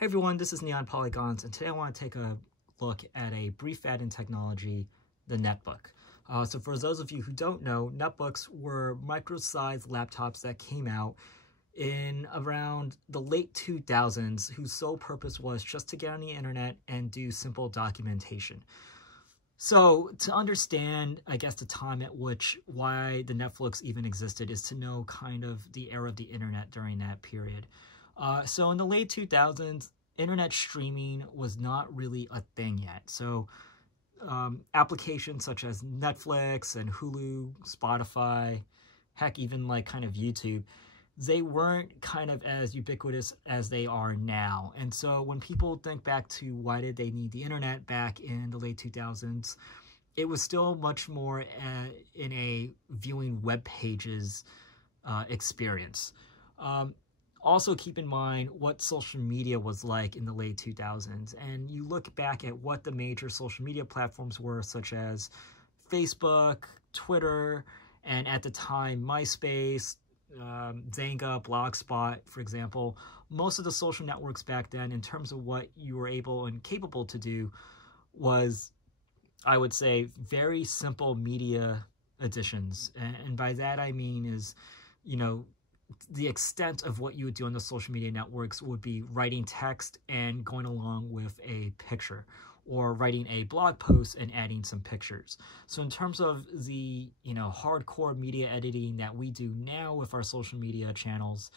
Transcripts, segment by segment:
Hey everyone, this is Neon Polygons, and today I want to take a look at a brief add in technology, the Netbook. So for those of you who don't know, Netbooks were micro-sized laptops that came out in around the late 2000s, whose sole purpose was just to get on the internet and do simple documentation. So to understand, I guess, the time at which why the Netbooks even existed is to know kind of the era of the internet during that period. So in the late 2000s, internet streaming was not really a thing yet. So applications such as Netflix and Hulu, Spotify, heck, even like kind of YouTube, they weren't kind of as ubiquitous as they are now. And so when people think back to why did they need the internet back in the late 2000s, it was still much more in a viewing web pages experience. Also keep in mind what social media was like in the late 2000s, and you look back at what the major social media platforms were, such as Facebook, Twitter, and at the time MySpace, Zanga, Blogspot, for example. Most of the social networks back then, in terms of what you were able and capable to do, was, I would say, very simple media additions. And by that I mean is, you know, the extent of what you would do on the social media networks would be writing text and going along with a picture, or writing a blog post and adding some pictures. So in terms of the, you know, hardcore media editing that we do now with our social media channels,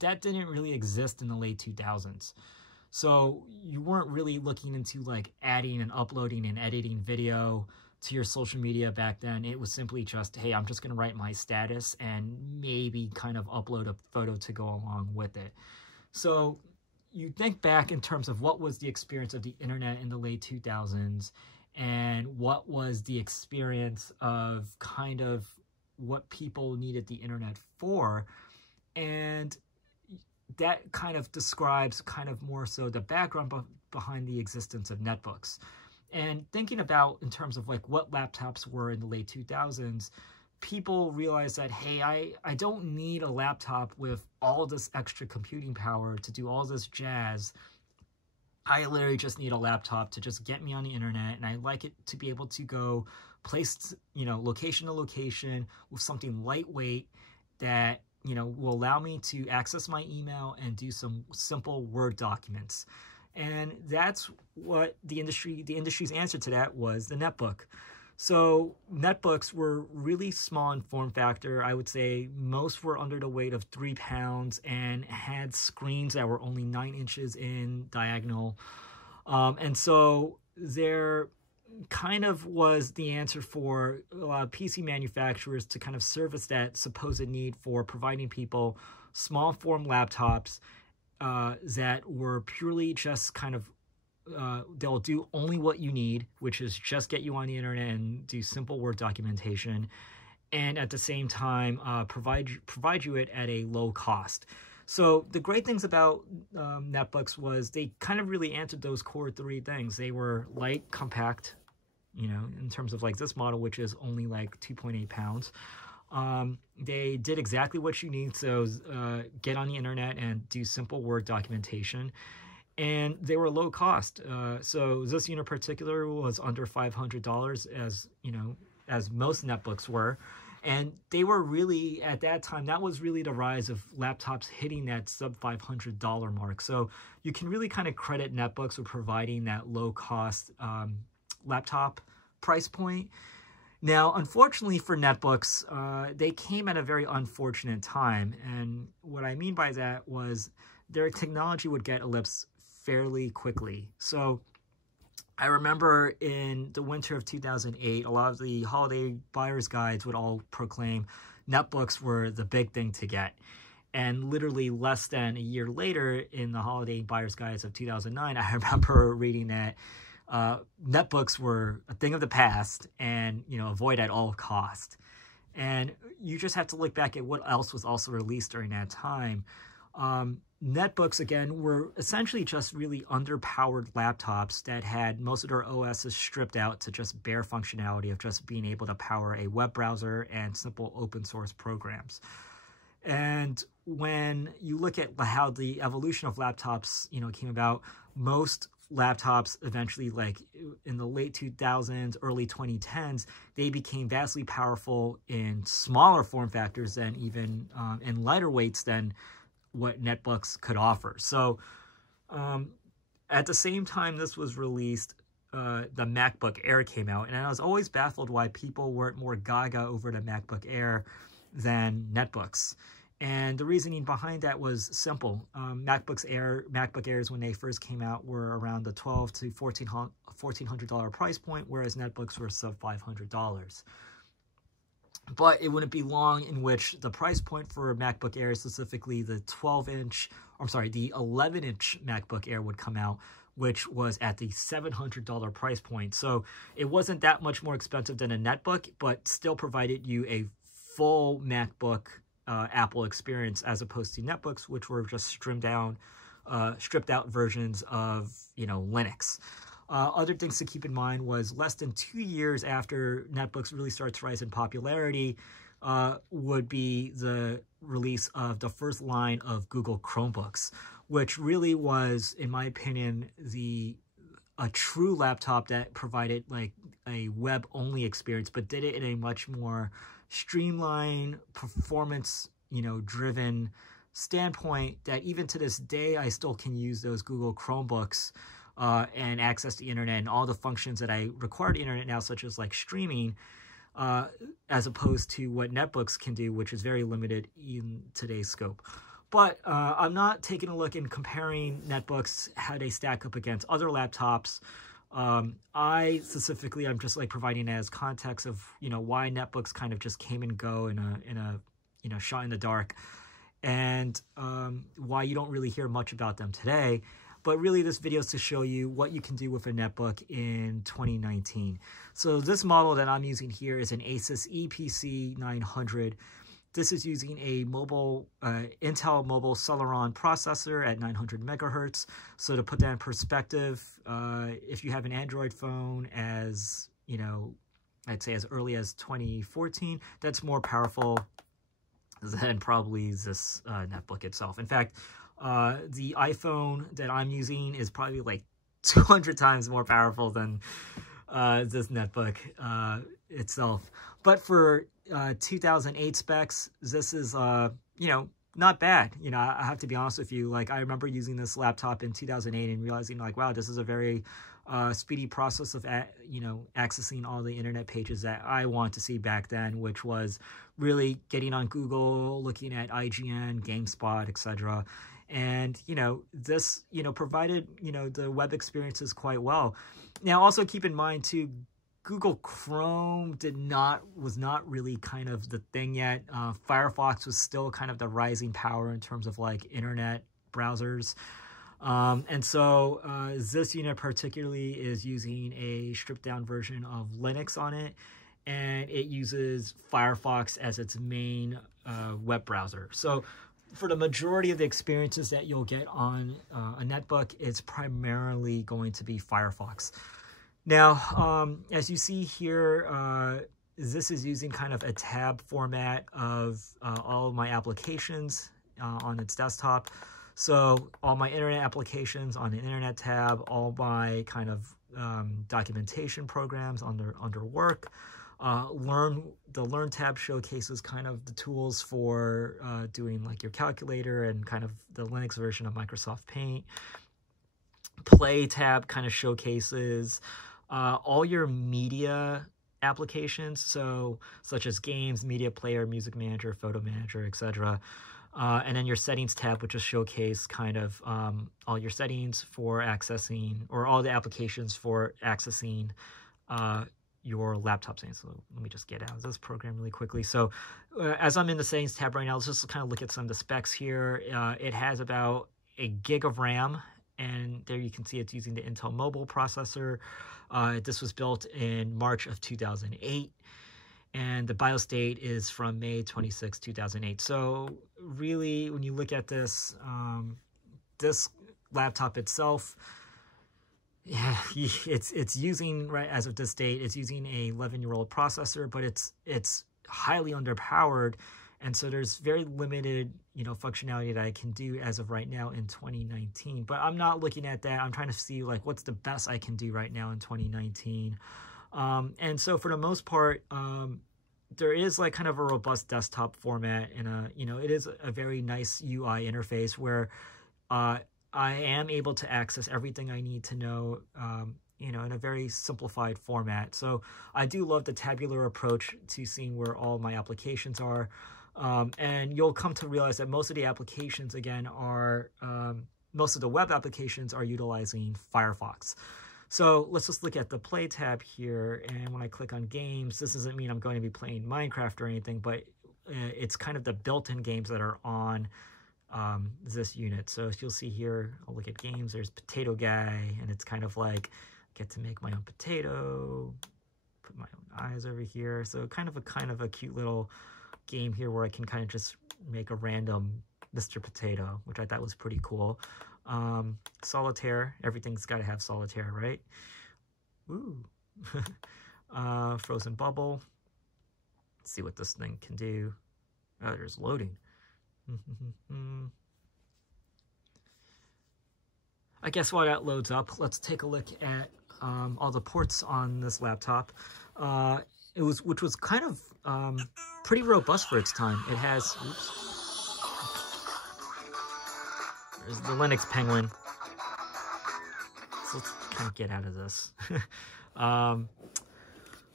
that didn't really exist in the late 2000s. So you weren't really looking into like adding and uploading and editing video to your social media back then. It was simply just, hey, I'm just going to write my status and maybe kind of upload a photo to go along with it. So you think back in terms of what was the experience of the internet in the late 2000s and what was the experience of kind of what people needed the internet for. And that kind of describes kind of more so the background behind the existence of netbooks. And thinking about in terms of like what laptops were in the late 2000s, people realized that, hey, I don't need a laptop with all this extra computing power to do all this jazz. I literally just need a laptop to just get me on the internet, and I like it to be able to go place, you know, location to location with something lightweight that, you know, will allow me to access my email and do some simple Word documents. And that's what the industry's answer to that was the Netbook. So Netbooks were really small in form factor. I would say most were under the weight of 3 pounds and had screens that were only 9 inches in diagonal. And so there kind of was the answer for a lot of PC manufacturers to kind of service that supposed need for providing people small form laptops that were purely just kind of, they'll do only what you need, which is just get you on the internet and do simple Word documentation, and at the same time provide you it at a low cost. So the great things about Netbooks was they kind of really answered those core 3 things. They were light, compact, you know, in terms of like this model, which is only like 2.8 pounds. They did exactly what you need, so get on the internet and do simple Word documentation, and they were low cost. So this unit in particular was under $500, as you know, as most Netbooks were, and they were really, at that time, that was really the rise of laptops hitting that sub $500 mark. So you can really kind of credit Netbooks with providing that low cost laptop price point. Now, unfortunately for Netbooks, they came at a very unfortunate time. And what I mean by that was their technology would get eclipsed fairly quickly. So I remember in the winter of 2008, a lot of the holiday buyer's guides would all proclaim Netbooks were the big thing to get. And literally less than a year later, in the holiday buyer's guides of 2009, I remember reading that Netbooks were a thing of the past and, you know, avoid at all cost. And you just have to look back at what else was also released during that time. Netbooks, again, were essentially just really underpowered laptops that had most of their OSs stripped out to just bare functionality of just being able to power a web browser and simple open source programs. And when you look at how the evolution of laptops, came about, most laptops eventually, like in the late 2000s, early 2010s, they became vastly powerful in smaller form factors than even in lighter weights than what netbooks could offer. So at the same time this was released, the MacBook Air came out, and I was always baffled why people weren't more gaga over the MacBook Air than netbooks. And the reasoning behind that was simple. MacBook Airs, when they first came out, were around the $1,200 to $1,400 price point, whereas netbooks were sub $500. But it wouldn't be long in which the price point for MacBook Air, specifically the 11-inch MacBook Air, would come out, which was at the $700 price point. So it wasn't that much more expensive than a netbook, but still provided you a full MacBook Apple experience, as opposed to netbooks, which were just stripped out versions of, Linux. Other things to keep in mind was less than 2 years after netbooks really started to rise in popularity would be the release of the first line of Google Chromebooks, which really was, in my opinion, a true laptop that provided like a web-only experience, but did it in a much more streamlined, performance, driven standpoint, that even to this day, I still can use those Google Chromebooks and access the internet and all the functions that I require the internet now, such as like streaming, as opposed to what netbooks can do, which is very limited in today's scope. But I'm not taking a look and comparing netbooks, how they stack up against other laptops. I specifically, I'm just like providing as context of, why netbooks kind of just came and go in a shot in the dark, and why you don't really hear much about them today. But really, this video is to show you what you can do with a netbook in 2019. So this model that I'm using here is an Asus Eee PC 900. This is using a Intel Mobile Celeron processor at 900 megahertz. So to put that in perspective, if you have an Android phone, as I'd say as early as 2014, that's more powerful than probably this netbook itself. In fact, the iPhone that I'm using is probably like 200 times more powerful than this netbook itself. But for 2008 specs, this is, not bad. I have to be honest with you. Like, I remember using this laptop in 2008 and realizing, like, wow, this is a very speedy process of, accessing all the internet pages that I want to see back then, which was really getting on Google, looking at IGN, GameSpot, etc. And, this, provided, the web experiences quite well. Now, also keep in mind, too, Google Chrome was not really kind of the thing yet. Firefox was still kind of the rising power in terms of like internet browsers. And so this unit particularly is using a stripped down version of Linux on it, and it uses Firefox as its main web browser. So for the majority of the experiences that you'll get on a netbook, it's primarily going to be Firefox. Now, as you see here, this is using kind of a tab format of all of my applications on its desktop. So all my internet applications on the internet tab, all my kind of documentation programs under work. The Learn tab showcases kind of the tools for doing like your calculator and kind of the Linux version of Microsoft Paint. Play tab kind of showcases all your media applications, so such as games, media player, music manager, photo manager, etc. And then your settings tab, which just showcase kind of all your settings for accessing, or all the applications for accessing your laptop settings. So let me just get out of this program really quickly. So as I'm in the settings tab right now, let's just kind of look at some of the specs here. It has about 1 gig of RAM, and there you can see it's using the Intel Mobile processor. This was built in March of 2008, and the BIOS date is from May 26, 2008. So really, when you look at this, this laptop itself, yeah, it's using, right as of this date, it's using a 11-year-old processor, but it's highly underpowered. And so there's very limited, functionality that I can do as of right now in 2019. But I'm not looking at that. I'm trying to see like what's the best I can do right now in 2019. And so for the most part, there is like kind of a robust desktop format, and it is a very nice UI interface where I am able to access everything I need to know, in a very simplified format. So I do love the tabular approach to seeing where all my applications are. And you'll come to realize that most of the applications, again, are, most of the web applications are utilizing Firefox. So let's just look at the Play tab here, and when I click on Games, this doesn't mean I'm going to be playing Minecraft or anything, but it's kind of the built-in games that are on this unit. So as you'll see here, I'll look at Games, there's Potato Guy, and it's kind of like, get to make my own potato, put my own eyes over here. So kind of a cute little game here where I can kind of just make a random Mr. Potato, which I thought was pretty cool. Solitaire, everything's got to have solitaire, right? Ooh. Frozen Bubble. Let's see what this thing can do. Oh, there's loading. I guess while that loads up, let's take a look at all the ports on this laptop. Which was kind of pretty robust for its time. It has, oops. There's the Linux Penguin. So let's kind of get out of this.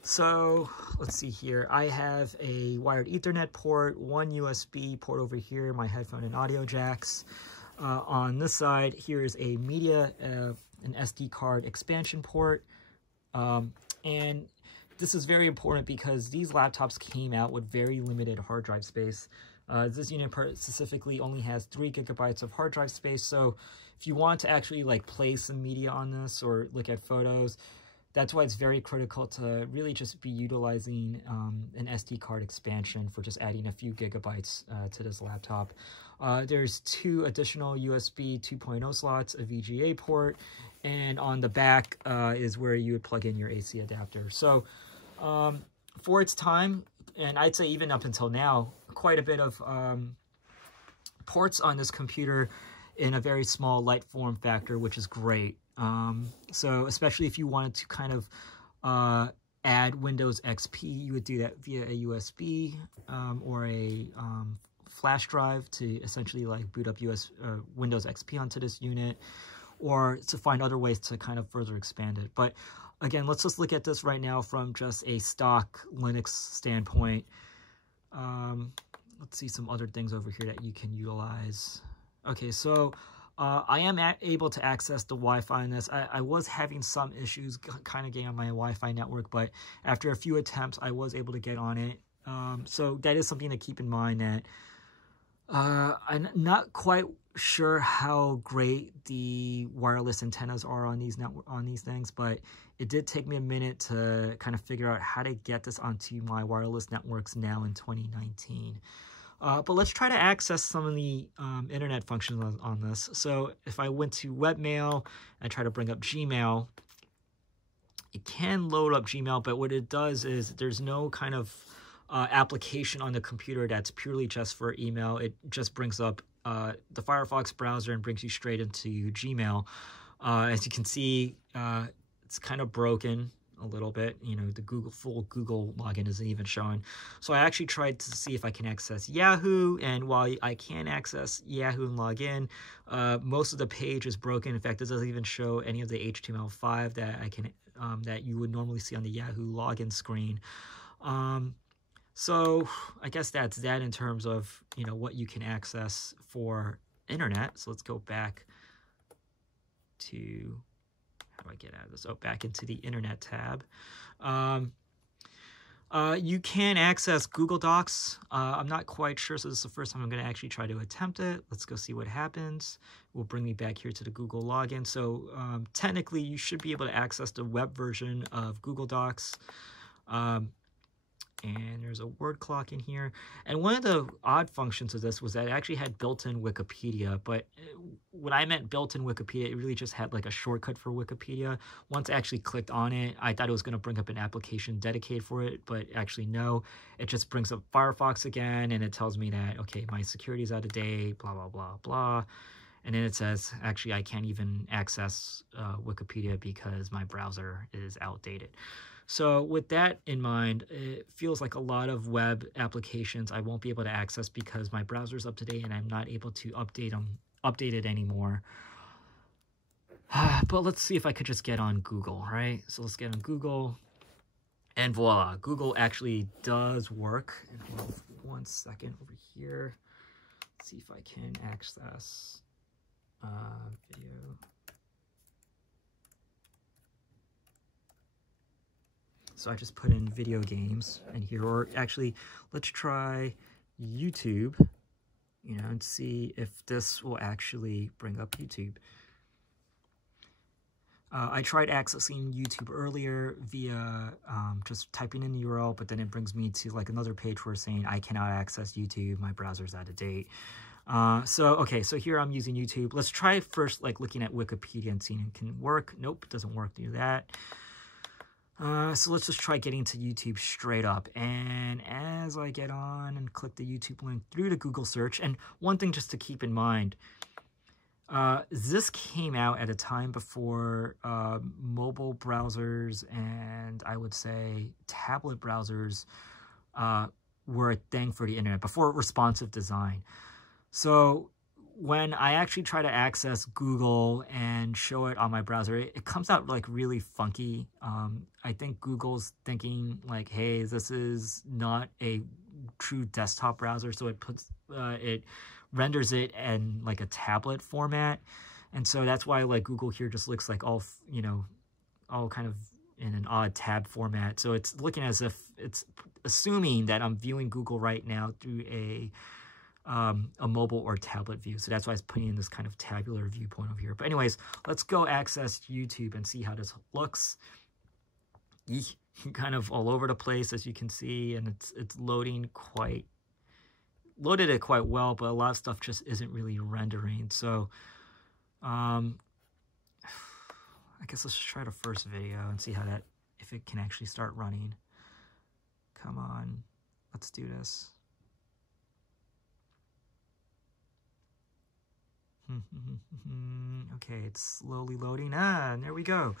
So let's see here. I have a wired Ethernet port, one USB port over here, my headphone and audio jacks. On this side, here is a media, an SD card expansion port. And this is very important because these laptops came out with very limited hard drive space. This unit specifically only has 3 gigabytes of hard drive space, so if you want to actually like play some media on this or look at photos, that's why it's very critical to really just be utilizing an SD card expansion for just adding a few gigabytes to this laptop. There's 2 additional USB 2.0 slots, a VGA port, and on the back is where you would plug in your AC adapter. So for its time, and I'd say even up until now, quite a bit of ports on this computer in a very small light form factor, which is great. So especially if you wanted to kind of add Windows XP, you would do that via a USB or a flash drive to essentially like boot up Windows XP onto this unit, or to find other ways to kind of further expand it. But again, let's just look at this right now from just a stock Linux standpoint. Let's see some other things over here that you can utilize. Okay, so I am able to access the Wi-Fi in this. I was having some issues kind of getting on my Wi-Fi network, but after a few attempts, I was able to get on it. So that is something to keep in mind, that I'm not quite sure how great the wireless antennas are on these things, but it did take me a minute to kind of figure out how to get this onto my wireless networks now in 2019. But let's try to access some of the internet functions on this. So if I went to webmail and try to bring up Gmail, it can load up Gmail, but what it does is there's no kind of application on the computer that's purely just for email. It just brings up the Firefox browser and brings you straight into Gmail. As you can see, it's kind of broken a little bit. The full Google login isn't even showing. So I actually tried to see if I can access Yahoo, and while I can access Yahoo and log in, most of the page is broken. In fact, it doesn't even show any of the HTML5 that I can that you would normally see on the Yahoo login screen. So I guess that's that in terms of what you can access for internet. So let's go back to, how do I get out of this? Oh, back into the internet tab. You can access Google Docs. I'm not quite sure, so this is the first time I'm going to actually try to attempt it. Let's go see what happens. It will bring me back here to the Google login. So technically, you should be able to access the web version of Google Docs. and there's a word clock in here. And one of the odd functions of this was that it actually had built-in Wikipedia, but when I meant built-in Wikipedia, it really just had like a shortcut for Wikipedia. Once I actually clicked on it, I thought it was going to bring up an application dedicated for it, but actually no, it just brings up Firefox again, and it tells me that, okay, my security is out of date, blah, blah, blah, blah. And then it says, actually, I can't even access Wikipedia because my browser is outdated. So with that in mind, it feels like a lot of web applications I won't be able to access because my browser's up to date and I'm not able to update it anymore. But let's see if I could just get on Google, right? So let's get on Google, and voila, Google actually does work. And hold on for 1 second over here. Let's see if I can access video. So I just put in video games and here, or actually, let's try YouTube, you know, and see if this will actually bring up YouTube. I tried accessing YouTube earlier via just typing in the URL, but then it brings me to like another page where it's saying I cannot access YouTube, my browser's out of date. Okay, so here I'm using YouTube. Let's try first like looking at Wikipedia and seeing if it can work. Nope, it doesn't work, do that. So let's just try getting to YouTube straight up. And as I get on and click the YouTube link through the Google search, and one thing just to keep in mind, this came out at a time before mobile browsers and I would say tablet browsers were a thing for the internet, before responsive design. So when I actually try to access Google and show it on my browser, it comes out like really funky. I think Google's thinking like, hey, this is not a true desktop browser, so it renders it in like a tablet format, and so that's why like Google here just looks like all, you know, all kind of in an odd tab format. So it's looking as if it's assuming that I'm viewing Google right now through a mobile or tablet view. So that's why it's putting in this kind of tabular viewpoint over here. But anyways, let's go access YouTube and see how this looks. Kind of all over the place, as you can see, and it's loaded it quite well, but a lot of stuff just isn't really rendering. So I guess let's just try the first video and see how that, if it can actually start running. Come on, let's do this. Okay, it's slowly loading. And there we go.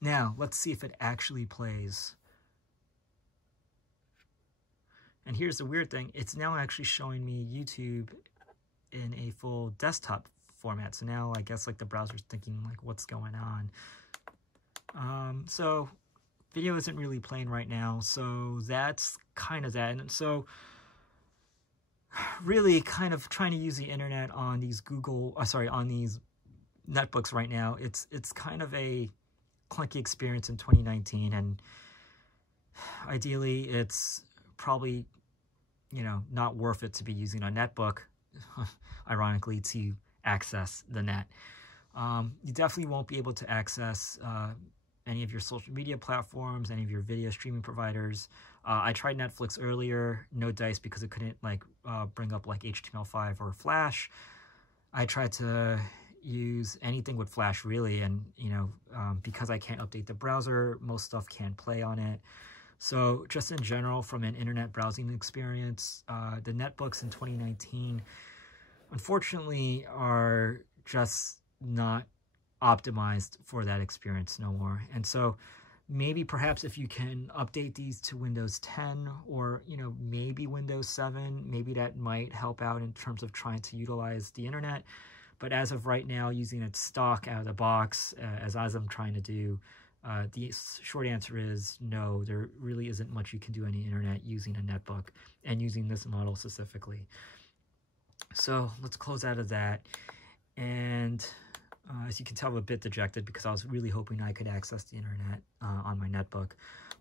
Now, let's see if it actually plays. And here's the weird thing. It's now actually showing me YouTube in a full desktop format. So now I guess like the browser's thinking like, what's going on? So video isn't really playing right now. So that's kind of that. And so really kind of trying to use the internet on these on these netbooks right now, it's kind of a clunky experience in 2019, and ideally it's probably, you know, not worth it to be using a netbook, ironically, to access the net. You definitely won't be able to access any of your social media platforms, any of your video streaming providers. I tried Netflix earlier, no dice, because it couldn't like bring up like HTML5 or Flash. I tried to use anything with Flash really, and you know, because I can't update the browser, most stuff can't play on it. So just in general, from an internet browsing experience, the netbooks in 2019 unfortunately are just not optimized for that experience no more. And so maybe perhaps if you can update these to Windows 10 or, you know, maybe Windows 7, maybe that might help out in terms of trying to utilize the internet. But as of right now, using it stock out of the box, as I'm trying to do, the short answer is no, there really isn't much you can do on the internet using a netbook and using this model specifically. So let's close out of that. And as you can tell, I'm a bit dejected because I was really hoping I could access the internet on my netbook.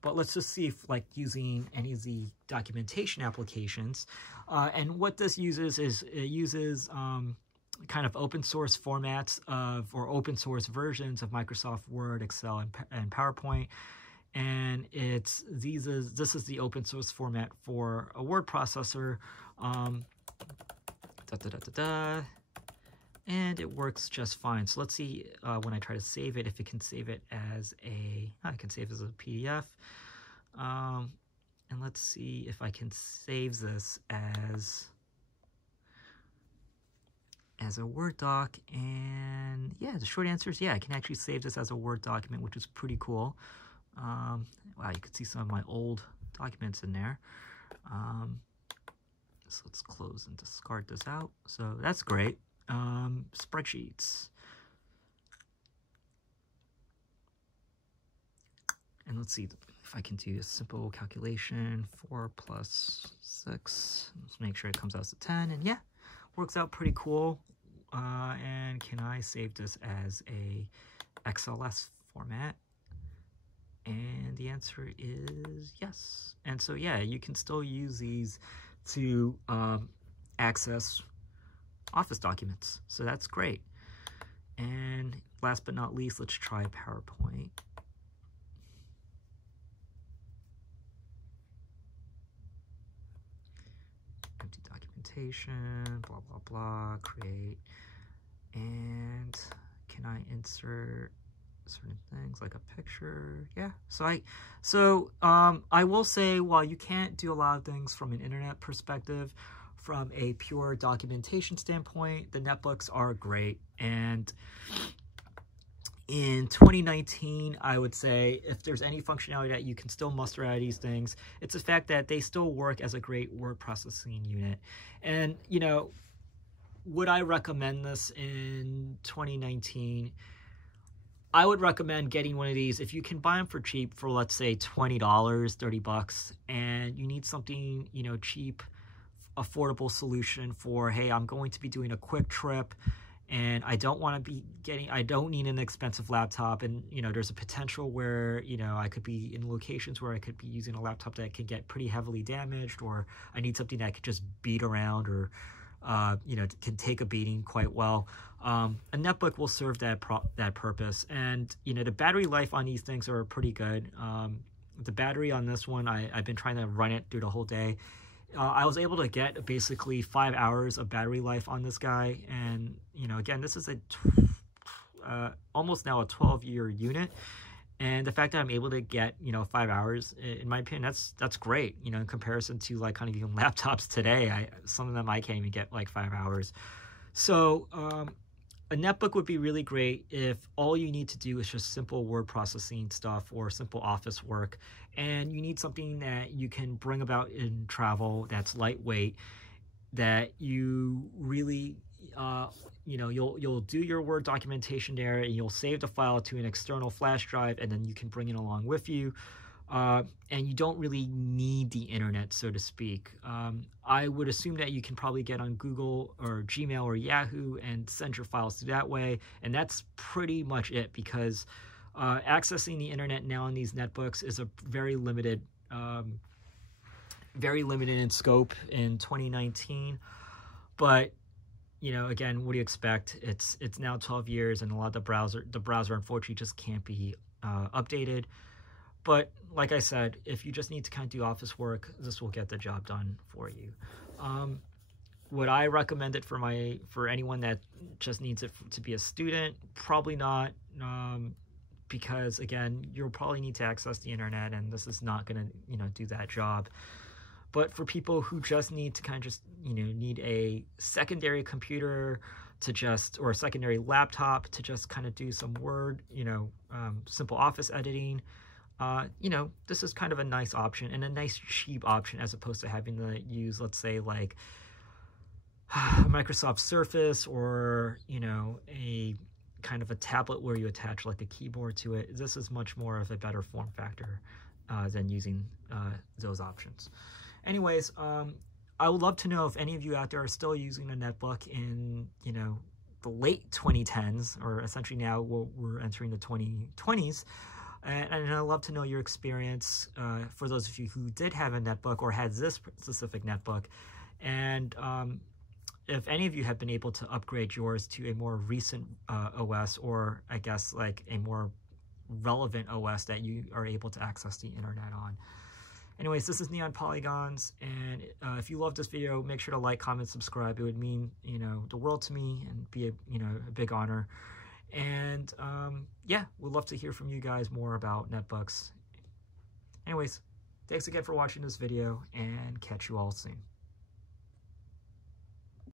But let's just see if like using any of the documentation applications. And what this uses is it uses kind of open source formats or open source versions of Microsoft Word, Excel, and PowerPoint. and this is the open source format for a word processor. And it works just fine. So let's see when I try to save it, if it can save it as I can save it as a PDF. And let's see if I can save this as a Word doc. And yeah, the short answer is yeah, I can actually save this as a Word document, which is pretty cool. Wow, you can see some of my old documents in there. So let's close and discard this out. So that's great. Spreadsheets. And let's see if I can do a simple calculation. 4 plus 6. Let's make sure it comes out to 10. And yeah, works out pretty cool. And can I save this as a XLS format? And the answer is yes. And so yeah, you can still use these to access Office documents. So that's great. And last but not least, let's try PowerPoint. Empty documentation, blah, blah, blah, create. And can I insert certain things like a picture? Yeah. So I will say, while you can't do a lot of things from an internet perspective, from a pure documentation standpoint, the netbooks are great. And in 2019, I would say if there's any functionality that you can still muster out of these things, it's the fact that they still work as a great word processing unit. And, you know, would I recommend this in 2019? I would recommend getting one of these if you can buy them for cheap for, let's say, $20, $30, and you need something, you know, cheap, affordable solution for, hey, I'm going to be doing a quick trip and I don't need an expensive laptop. And, you know, there's a potential where, you know, I could be in locations where I could be using a laptop that can get pretty heavily damaged, or I need something that could just beat around, or, you know, can take a beating quite well. A netbook will serve that purpose. And, you know, the battery life on these things are pretty good. The battery on this one, I've been trying to run it through the whole day. I was able to get basically 5 hours of battery life on this guy. And, you know, again, this is almost now a 12-year unit. And the fact that I'm able to get, you know, 5 hours, in my opinion, that's great, you know, in comparison to like kind of even laptops today. Some of them I can't even get like 5 hours. So a netbook would be really great if all you need to do is just simple word processing stuff or simple office work, and you need something that you can bring about in travel that's lightweight, that you really you know, you'll do your Word documentation there, and you'll save the file to an external flash drive, and then you can bring it along with you. And you don't really need the internet, so to speak. I would assume that you can probably get on Google or Gmail or Yahoo and send your files through that way. And that's pretty much it, because accessing the internet now on these netbooks is a very limited in scope in 2019. But, you know, again, what do you expect? It's now 12 years, and a lot of the browser unfortunately just can't be updated. But like I said, if you just need to kind of do office work, this will get the job done for you. Would I recommend it for anyone that just needs it to be a student? Probably not, because again, you'll probably need to access the internet, and this is not going to, you know, do that job. But for people who just need to kind of just, you know, need a secondary computer to just, or a secondary laptop to just kind of do some Word, you know, simple office editing, you know, this is kind of a nice option, and a nice cheap option, as opposed to having to use, let's say, like a Microsoft Surface, or, you know, a kind of a tablet where you attach like a keyboard to it. This is much more of a better form factor than using those options. Anyways, I would love to know if any of you out there are still using a netbook in, you know, the late 2010s, or essentially now we're entering the 2020s. And I'd love to know your experience for those of you who did have a netbook or had this specific netbook. And if any of you have been able to upgrade yours to a more recent OS, or I guess like a more relevant OS that you are able to access the internet on. Anyways, this is Neon Polygons, and if you love this video, make sure to like, comment, subscribe. It would mean, the world to me and be a big honor. And yeah, we'd love to hear from you guys more about netbooks. Anyways, thanks again for watching this video, and catch you all soon.